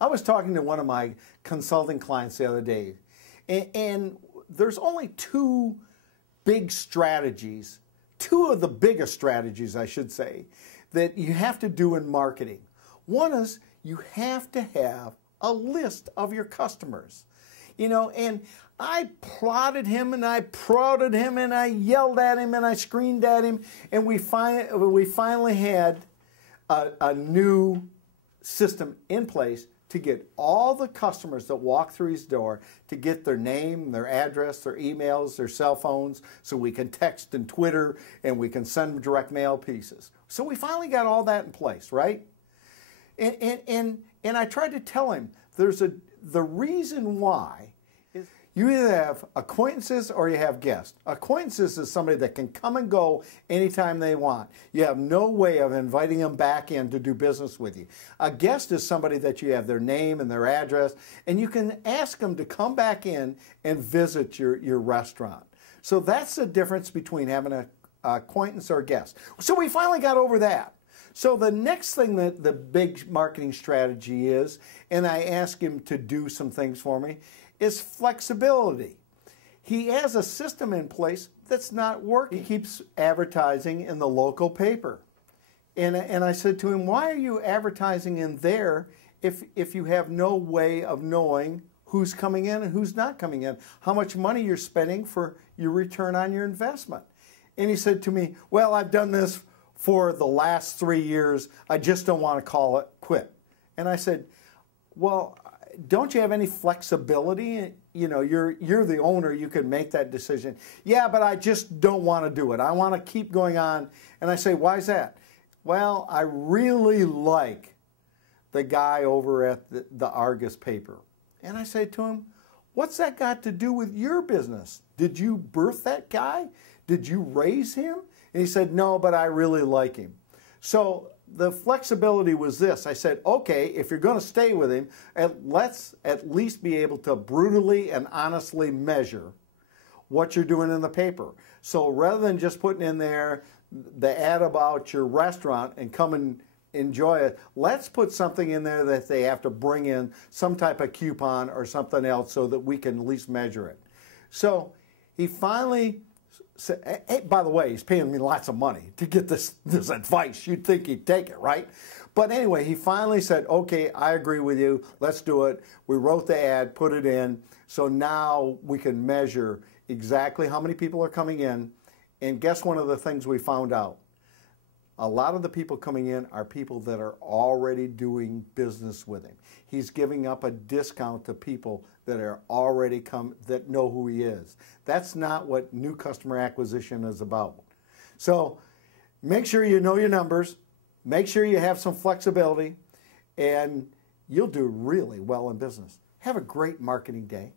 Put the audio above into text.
I was talking to one of my consulting clients the other day, and there's only two big strategies, two of the biggest strategies, I should say, that you have to do in marketing. One is you have to have a list of your customers. You know, and I prodded him and I prodded him and I yelled at him and I screamed at him, and we finally had a new system in place to get all the customers that walk through his door to get their name, their address, their emails, their cell phones, so we can text and Twitter and we can send direct mail pieces. So we finally got all that in place, right? And I tried to tell him the reason why is you either have acquaintances or you have guests. Acquaintances is somebody that can come and go anytime they want. You have no way of inviting them back in to do business with you. A guest is somebody that you have their name and their address, and you can ask them to come back in and visit your restaurant. So that's the difference between having an acquaintance or a guest. So we finally got over that. So the next thing that the big marketing strategy is, and I asked him to do some things for me, is flexibility. He has a system in place that's not working. He keeps advertising in the local paper. And I said to him, why are you advertising in there if you have no way of knowing who's coming in and who's not coming in, how much money you're spending for your return on your investment? And he said to me, well, I've done this for the last 3 years. I just don't want to call it quit. And I said, well, don't you have any flexibility? You know, you're the owner, you can make that decision. Yeah, but I just don't want to do it. I want to keep going on. And I say, why is that? Well, I really like the guy over at the Argus paper. And I say to him, what's that got to do with your business? Did you birth that guy? Did you raise him? And he said, no, but I really like him. So the flexibility was this. I said, okay, if you're going to stay with him, let's at least be able to brutally and honestly measure what you're doing in the paper. So rather than just putting in there the ad about your restaurant and come and enjoy it, let's put something in there that they have to bring in some type of coupon or something else so that we can at least measure it. So he finally said, hey, by the way, he's paying me lots of money to get this advice. You'd think he'd take it, right? But anyway, he finally said, okay, I agree with you. Let's do it. We wrote the ad, put it in. So now we can measure exactly how many people are coming in. And guess one of the things we found out? A lot of the people coming in are people that are already doing business with him. He's giving up a discount to people that are already that know who he is. That's not what new customer acquisition is about. So make sure you know your numbers, make sure you have some flexibility, and you'll do really well in business. Have a great marketing day.